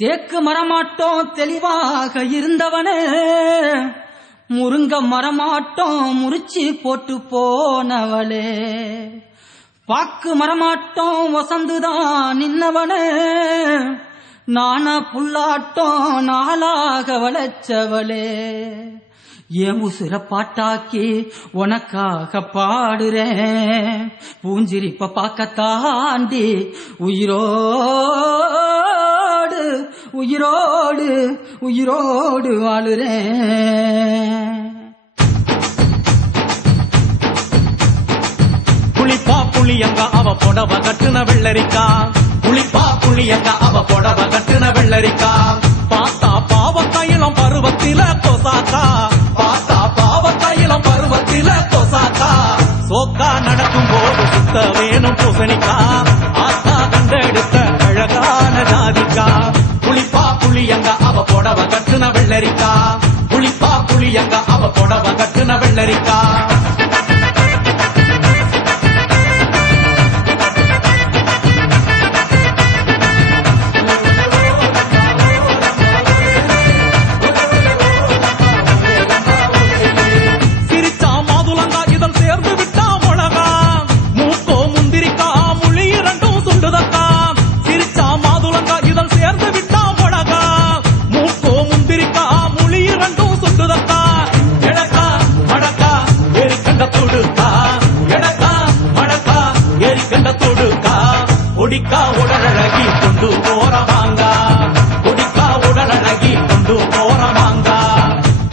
தேக்கு மரமாட்டோம் தெளிவாக இருந்தவனே, முருங்க மரமாட்டோம் முறிச்சி போட்டு போனவளே, பாக்கு மரமாட்டோம் வசந்துதான் நின்னவனே, நான புல்லாட்டோம் நாளாக வளச்சவளே, ஏன் உசுர பாட்டாக்கி உனக்காக பாடுறேன், பூஞ்சிரிப்ப பாக்க தாண்டி உயிரோடு உயிரோடு உயிரோடு வாழுறேன். புளிப்பா புளியங்க அவ புடவ கட்டுன வெள்ளரிக்கா, புளிப்பா புளியங்க அவ புடவ கட்டுன வெள்ளரிக்கா, பார்த்தா பாவக்காயிலம் பருவத்தில கொசாக்கா, பார்த்தா பாவக்காயிலம் பருவத்தில கொசாக்கா, சோக்கா நடக்கும் போது சுத்த வேணும் பூசணிக்கா, ஆத்தா கண்டெடுத்த அழகான ஜாதிக்கா, புளிப்பா புளியங்க அவ புடவ கட்டுன வெள்ளரிக்கா, புளிப்பா புளியங்க அவ புடவ கட்டுன வெள்ளரிக்கா. ஒடிக்கா உடலழகி கொண்டு போறவாங்க, ஒடிக்கா உடலழகி கொண்டு போறவாங்க,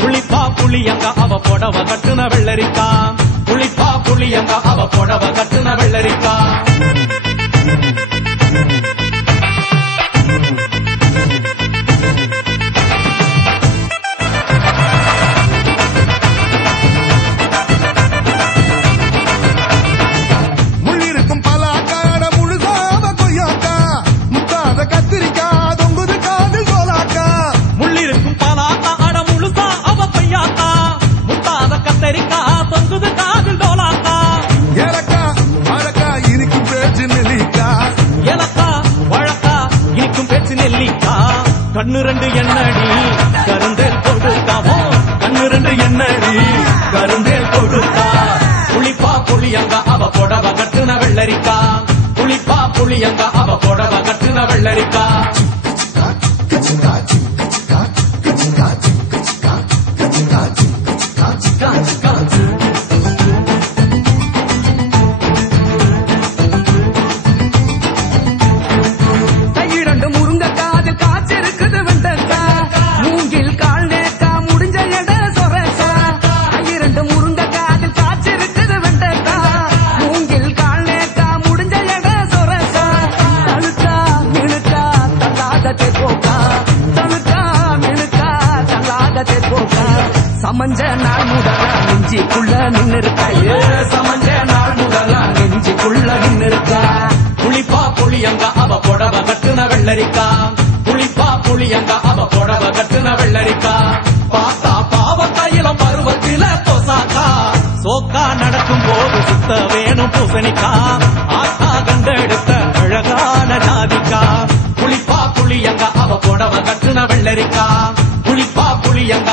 புளிப்பா புளியங்க அவ புடவ கட்டுன வெள்ளரிக்கா, புளிப்பா புளியங்க அவ புடவ கட்டுன வெள்ளரிக்கா. கண்ணு ரெண்டு என்னடி கருந்தேல் கொடுக்காமோ, கண்ணு ரெண்டு என்னடி கருந்தேல் கொடுக்கா, புளிப்பா புளியங்க அவ புடவ கட்டுன வெள்ளரிக்கா, புளிப்பா புளியங்க அவ புடவ கட்டுன வெள்ளரிக்கா. சமஞ்ச நாள் முதலா நெஞ்சிக்குள்ள நின்னுருக்கா, சமஞ்ச நாள் முதலா நெஞ்சிக்குள்ள நின்னுருக்கா, புளிப்பா புளியங்க அவ புடவ கட்டுன வெள்ளரிக்கா, புளிப்பா புளியங்க அவ புடவ கட்டுன வெள்ளரிக்கா, பார்த்தா பாவக்காயிலம் பருவத்தில கொசாக்கா, சோக்கா நடக்கும் போது சுத்த வேணும் பூசணிக்கா, ஆத்தா கண்டெடுத்த அழகான ஜாதிக்கா, புளிப்பா புளியங்க அவ புடவ கட்டுன வெள்ளரிக்கா, புளிப்பா புளியங்க